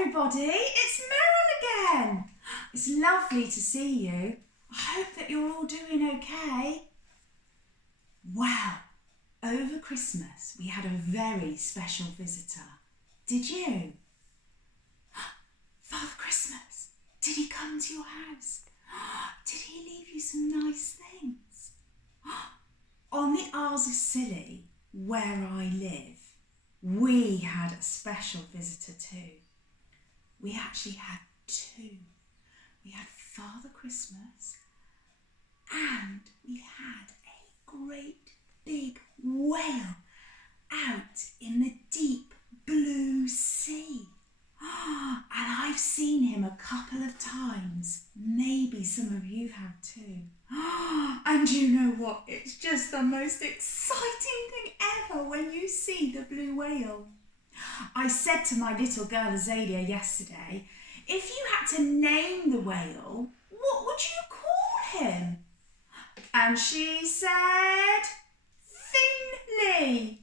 everybody, it's Meriel again. It's lovely to see you. I hope that you're all doing okay. Well, over Christmas we had a very special visitor. Did you? Father Christmas, did he come to your house? Did he leave you some nice things? On the Isles of Scilly, where I live, we had a special visitor too. We actually had two. We had Father Christmas and we had a great big whale out in the deep blue sea. And I've seen him a couple of times. Maybe some of you have too. And you know what? It's just the most exciting thing ever when you see the blue whale. I said to my little girl Azalea yesterday, if you had to name the whale, what would you call him? And she said, Finley.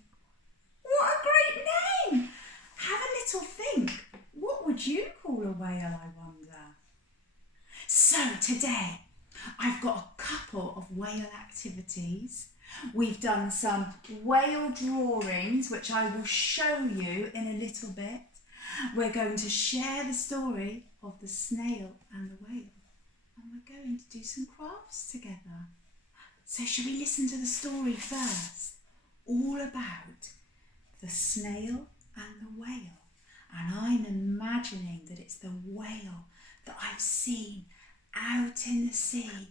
What a great name. Have a little think. What would you call a whale, I wonder? So today, I've got a couple of whale activities. We've done some whale drawings, which I will show you in a little bit. We're going to share the story of the snail and the whale. And we're going to do some crafts together. So shall we listen to the story first? All about the snail and the whale. And I'm imagining that it's the whale that I've seen out in the sea,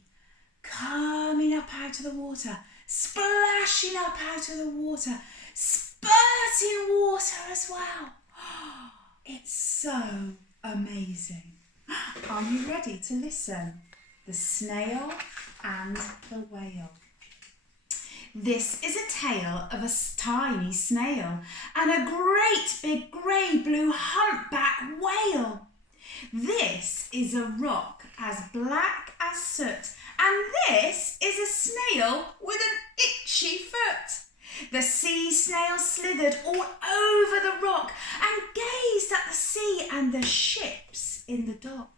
coming up out of the water, splashing up out of the water, spurting water as well. It's so amazing. Are you ready to listen? The snail and the whale. This is a tale of a tiny snail and a great big grey-blue humpback whale. This is a rock as black as soot, and this is a snail with an itchy foot. The sea snail slithered all over the rock and gazed at the sea and the ships in the dock.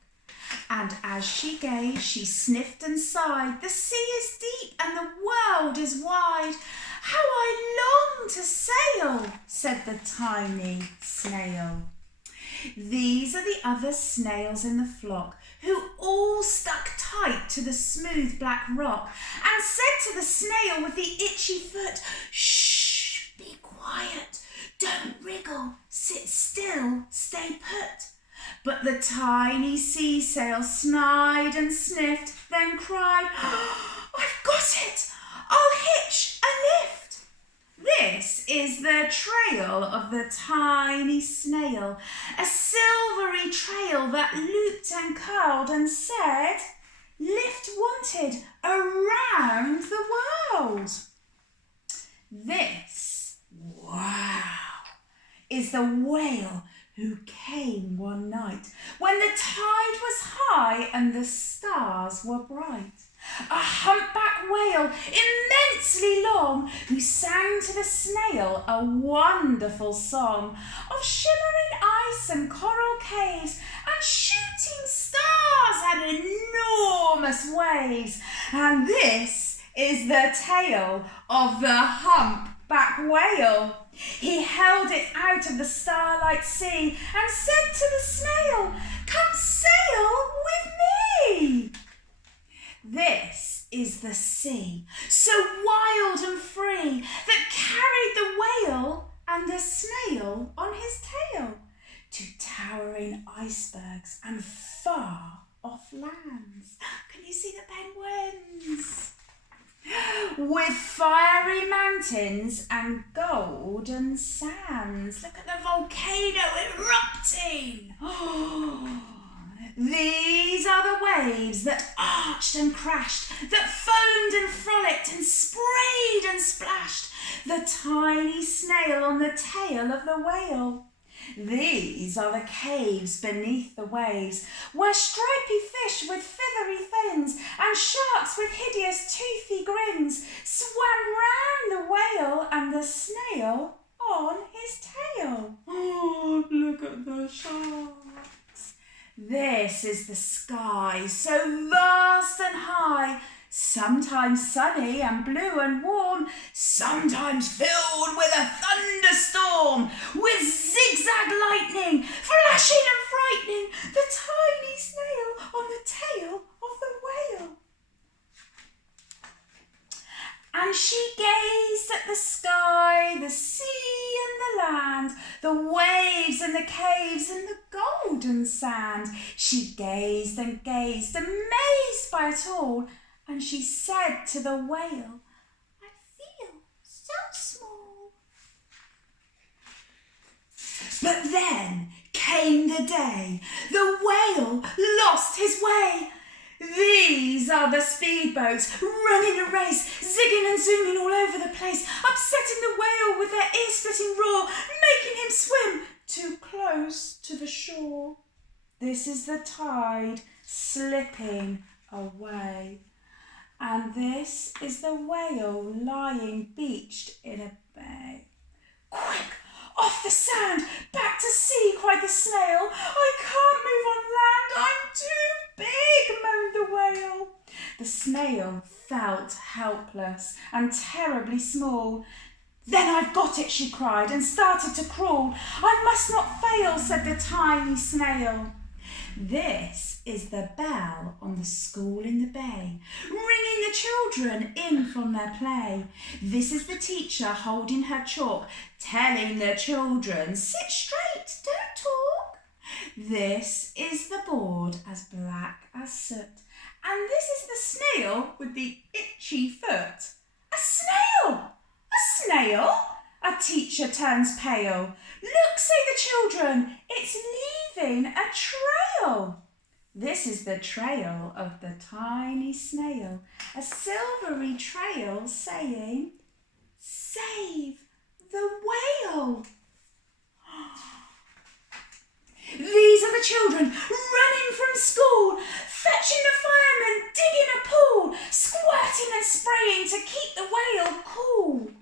And as she gazed, she sniffed and sighed. The sea is deep and the world is wide. How I long to sail, said the tiny snail. These are the other snails in the flock, who all stuck tight to the smooth black rock and said to the snail with the itchy foot, shh, be quiet, don't wriggle, sit still, stay put. But the tiny sea sail snide and sniffed, then cried, I've got it, I'll hitch a lift. This is the trail of the tiny snail, a silvery trail that looped and curled and said, lift wanted around the world. This, wow, is the whale who came one night when the tide was high and the stars were bright. A humpback whale, immensely long, who sang to the snail a wonderful song of shimmering ice and coral caves and shooting stars and enormous waves. And this is the tale of the humpback whale. He held it out of the starlight sea and said to the snail, come sail with me. This is the sea, so wild and free, that carried the whale and the snail on his tail to towering icebergs and far off lands. Can you see the penguins? With fiery mountains and golden sands. Look at the volcano erupting. These are the waves that arched and crashed, that foamed and frolicked and sprayed and splashed the tiny snail on the tail of the whale. These are the caves beneath the waves, where stripy fish with feathery fins and sharks with hideous toothy grins swam round the whale and the snail on his tail. Oh, look at the shark. This is the sky, so vast and high, sometimes sunny and blue and warm, sometimes filled with a thunderstorm, with zigzag lightning, flashing and frightening the tiny snail on the tail of the whale. And she gazed at the sky, the sea and the land, the waves and the caves and the golden sand. She gazed and gazed, amazed by it all, and she said to the whale, "I feel so small." But then came the day the whale lost his way. These are the speedboats running a race, zigging and zooming all over the place, upsetting the whale with their ear-splitting roar, making him swim too close to the shore. This is the tide slipping away, and this is the whale lying beached in a bay. "Quick, off the sand, back to sea," cried the snail. "I can't move on land, I'm too big," moaned the whale. The snail felt helpless and terribly small. "Then I've got it," she cried, and started to crawl. "I must not fail," said the tiny snail. This is the bell on the school in the bay, ringing the children in from their play. This is the teacher holding her chalk, telling the children, "Sit straight, don't talk." This is the board as black as soot, and this is the snail with the itchy foot. "A snail! A snail!" A teacher turns pale. "Look," say the children, "it's leaving a trail." This is the trail of the tiny snail, a silvery trail saying, "Save the whale." These are the children running from school, fetching the firemen, digging a pool, squirting and spraying to keep the whale cool.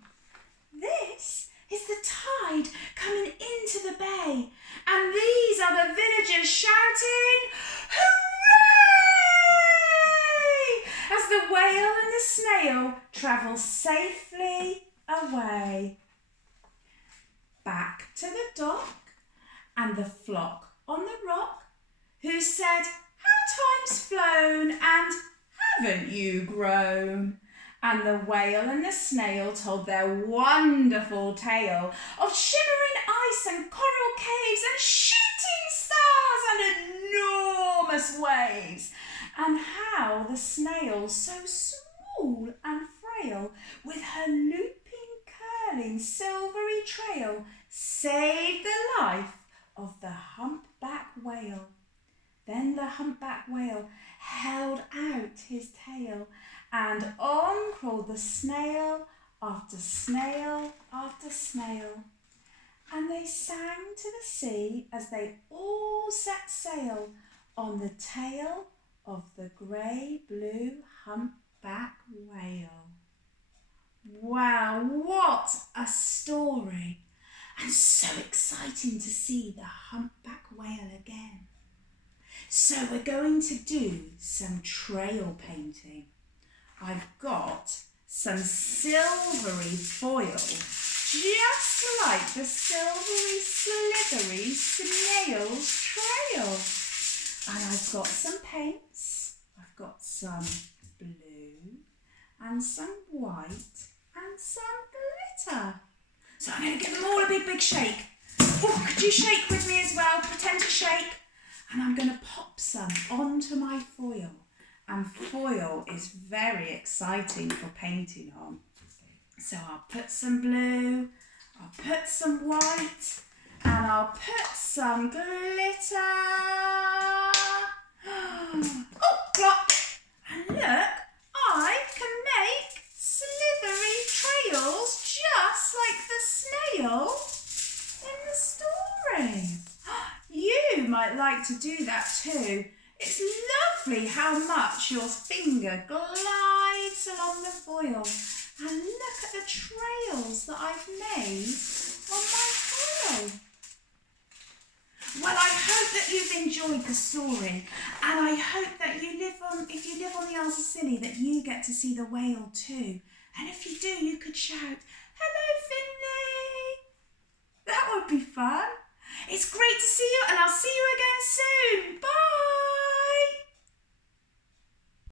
This is the tide coming into the bay, and these are the villagers shouting, "Hooray!" as the whale and the snail travel safely away. Back to the dock and the flock on the rock, who said, "How time's flown, and haven't you grown?" And the whale and the snail told their wonderful tale of shimmering ice and coral caves and shooting stars and enormous waves, and how the snail, so small and frail, with her looping, curling, silvery trail, saved the life of the humpback whale. Then the humpback whale held out his tail, and on crawled the snail after snail after snail. And they sang to the sea as they all set sail on the tail of the grey-blue humpback whale. Wow, what a story! And so exciting to see the humpback whale again. So we're going to do some trail painting. I've got some silvery foil, just like the silvery, slithery snail's trail. And I've got some paints. I've got some blue and some white and some glitter. So I'm going to give them all a big shake. Oh, could you shake with me as well? Pretend to shake. And I'm going to pop some onto my foil. And foil is very exciting for painting on. So I'll put some blue, I'll put some white, and I'll put some glitter. Oh, plop! And look, I can make slithery trails just like the snail in the story. You might like to do that too. It's lovely how much your finger glides along the foil. And look at the trails that I've made on my foil. Well, I hope that you've enjoyed the story, and I hope that if you live on the Isles of Scilly, that you get to see the whale too. And if you do, you could shout, "Hello, Finley!" That would be fun. It's great to see you, and I'll see you